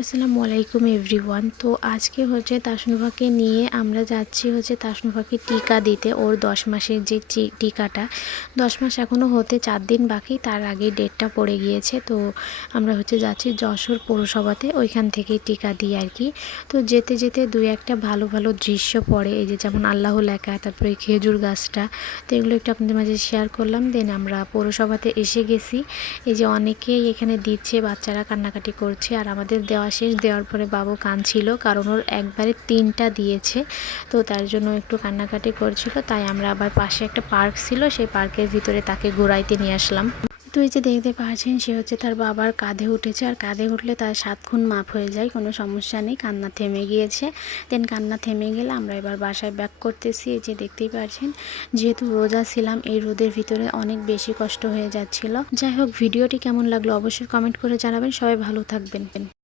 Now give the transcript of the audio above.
আসসালামু আলাইকুম এভরিওয়ান। তো আজকে হচ্ছে তাসনুভাকে নিয়ে আমরা যাচ্ছি তাসনুভাকে টিকা দিতে। ওর 10 মাসের যে টিকাটা, 10 মাস এখনও হতে 4 দিন বাকি, তার আগেই ডেটটা পড়ে গিয়েছে। তো আমরা যাচ্ছি যশোর পৌরসভাতে, ওইখান থেকেই টিকা দিই আর কি। তো যেতে যেতে দুই একটা ভালো ভালো দৃশ্য পড়ে, এই যে যেমন আল্লাহ লেখা, তারপরে খেজুর গাছটা। তো এগুলো একটু আপনাদের মাঝে শেয়ার করলাম। দেন আমরা পৌরসভাতে এসে গেছি। এই যে অনেকেই এখানে দিচ্ছে, বাচ্চারা কান্নাকাটি করছে। আর আমাদের দেওয়া শেষ, দেওয়ার পরে বাবু কাঁদছিল, কারণ ওর একবারে 3টা দিয়েছে। তো তার জন্য একটু কান্নাকাটি করছিল। তাই আমরা আবার পাশে একটা পার্ক ছিল, সেই পার্কের ভিতরে তাকে ঘোরাইতে নিয়ে আসলাম। তো এই যে দেখতে পাচ্ছেন, সে তার বাবার কাঁধে উঠেছে। আর কাঁধে উঠলে তার 7 গুণ মাপ হয়ে যায়, কোনো সমস্যা নেই। কান্না থেমে গিয়েছে। দেন কান্না থেমে গেলে আমরা এবার বাসায় ব্যাক করতেছি। এই যে দেখতেই পাচ্ছেন, যেহেতু রোজা ছিলাম, এই রোদের ভিতরে অনেক বেশি কষ্ট হয়ে যাচ্ছিল। যাই হোক, ভিডিওটি কেমন লাগলো অবশ্যই কমেন্ট করে জানাবেন। সবাই ভালো থাকবেন।